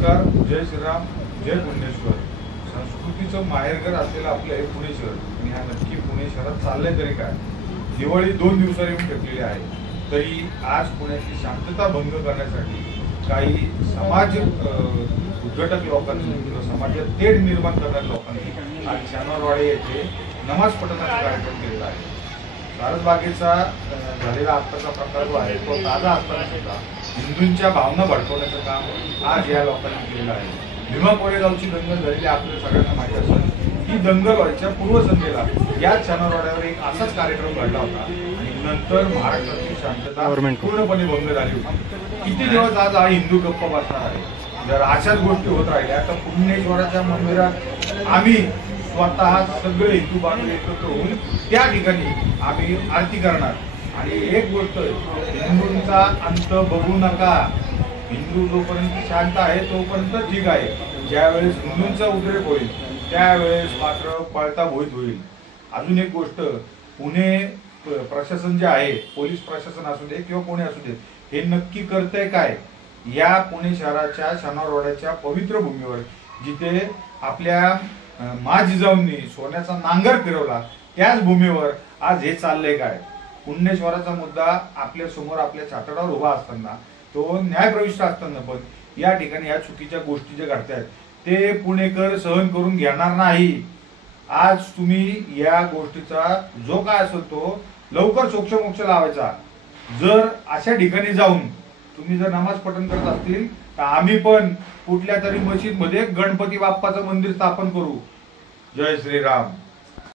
नमस्कार, जय श्रीराम, जय पुणेश्वर. संस्कृतीचं माहेरघर असलेलं आपलं हे पुणे शहर आणि हा नक्की पुणे शहरात चाललंय तरी काय. दिवाळी 2 दिवसांनी येऊन ठेपलेली आहे, तरी आज पुण्याची शांतता भंग करण्यासाठी काही समाज उद्घटक लोकांनी किंवा समाजात तेढ निर्माण करणाऱ्या लोकांनी आज शनिवारवाडे येथे नमाज पठणाचा कार्यक्रम केलेला आहे. सारसबागेचा झालेला आत्ताचा प्रकार जो आहे तो ताजा असताना सुद्धा हिंदूंच्या भावना भडकवण्याचं काम आज या लोकांनी केलेलं आहे. भीमा कोरेगावची दंगल झालेली आपल्याला सगळ्यांना माहिती असेल. ही दंगल व्हायच्या पूर्वसंध्येला याच शनिवारवाड्यावर एक असाच कार्यक्रम घडला होता आणि नंतर महाराष्ट्राची शांतता पूर्णपणे भंग झाली होती. किती दिवस आज हा हिंदू गप्प बसणार आहे. जर अशाच गोष्टी होत राहिल्या तर पुण्येश्वराच्या मंदिरात आम्ही स्वतः सगळे हिंदू बांधव एकत्र होऊन त्या ठिकाणी आम्ही आरती करणार. आणि एक गोष्ट, हिंदूंचा अंत बघू नका. हिंदू जोपर्यंत शांत आहे तोपर्यंत ठीक आहे. ज्यावेळेस हिंदूंचा उद्रेक होईल त्यावेळेस मात्र पळता भोईत होईल. अजून एक गोष्ट, पुणे प्रशासन जे आहे, पोलीस प्रशासन असू दे किंवा कोणी असू दे, हे नक्की करतंय काय. या पुणे शहराच्या शनिवारवाड्याच्या पवित्र भूमीवर जिथे आपल्या मा जिजाऊंनी सोन्याचा नांगर फिरवला त्याच भूमीवर आज हे चाललंय काय. पुण्येश्वराचा मुद्दा आपल्या समोर आपल्या छातडावर उभा असताना, तो न्यायप्रविष्ट असताना पण या ठिकाणी या चुकीच्या गोष्टी ज्या घडतायत ते पुणेकर सहन करून घेणार नाही. आज तुम्ही या गोष्टीचा जो काय असेल तो लवकर सोक्षमोक्ष लावायचा. जर अशा ठिकाणी जाऊन तुम्ही जर नमाज पठण करत असतील तर आम्ही पण कुठल्या तरी मशीद मध्ये गणपती बाप्पाचं मंदिर स्थापन करू. जय श्रीराम.